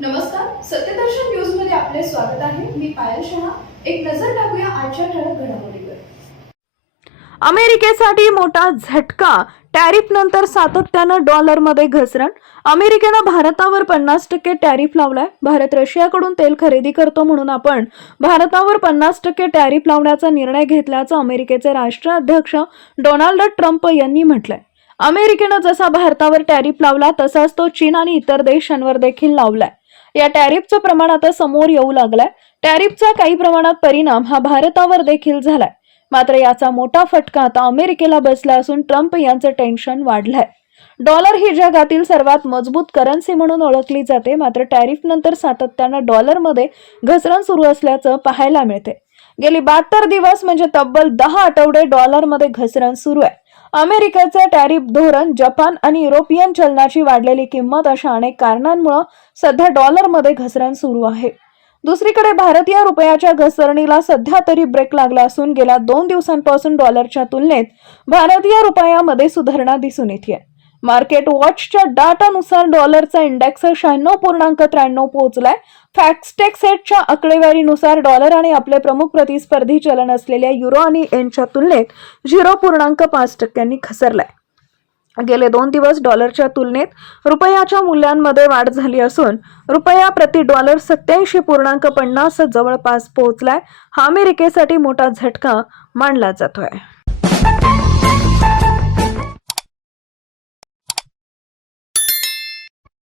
नमस्कार सत्यदर्शन न्यूजमध्ये आपले स्वागत आहे. मी पायल शहा. एक नजर टाकूया आजच्या ठळक घडामोडीवर. अमेरिकेसाठी मोठा झटका टॅरिफ नंतर सातत्यानं डॉलरमध्ये घसरण. अमेरिकेनं भारतावर पन्नास टक्के टॅरिफ लावलाय. भारत रशियाकडून तेल खरेदी करतो म्हणून आपण भारतावर पन्नास टक्के टॅरिफ लावण्याचा निर्णय घेतल्याचं अमेरिकेचे राष्ट्राध्यक्ष डोनाल्ड ट्रम्प यांनी म्हटलंय. अमेरिकेनं जसा भारतावर टॅरिफ लावला तसाच तो चीन आणि इतर देशांवर देखील लावलाय. या टॅरिफचं प्रमाण आता समोर येऊ लागलाय. टॅरिफचा काही प्रमाणात परिणाम हा भारतावर देखील झालाय. मात्र याचा मोठा फटका आता अमेरिकेला बसला असून ट्रम्प यांचं टेन्शन वाढलंय. डॉलर ही जगातील सर्वात मजबूत करन्सी म्हणून ओळखली जाते. मात्र टॅरिफ नंतर सातत्यानं डॉलरमध्ये घसरण सुरू असल्याचं पाहायला मिळते. गेली बहात्तर दिवस म्हणजे तब्बल दहा आठवडे डॉलरमध्ये घसरण सुरू आहे. अमेरिकेचे टॅरिफ धोरण जपान आणि युरोपियन चलनाची वाढलेली किंमत अशा अनेक कारणांमुळे सध्या डॉलरमध्ये घसरण सुरू आहे. दुसरीकडे भारतीय रुपयाच्या घसरणीला सध्या तरी ब्रेक लागला असून गेल्या दोन दिवसांपासून डॉलरच्या तुलनेत भारतीय रुपयामध्ये सुधारणा दिसून येते मार्केट वॉचच्या डाटानुसार डॉलरचा इंडेक्स शहाण्णव पूर्णांक त्र्याण्णव पोहोचलाय. फॅक्सटेक सेटच्या आकडेवारीनुसार डॉलर आणि आपले प्रमुख प्रतिस्पर्धी चलन असलेल्या युरो आणि एनच्या तुलनेत झिरो पूर्णांक पाच टक्क्यांनी घसरलाय. गेले दोन दिवस डॉलरच्या तुलनेत रुपयाच्या मूल्यांमध्ये वाढ झाली असून रुपया प्रति डॉलर सत्याऐंशी पूर्णांक पन्नास जवळपास पोहोचलाय. हा अमेरिकेसाठी मोठा झटका मानला जातोय.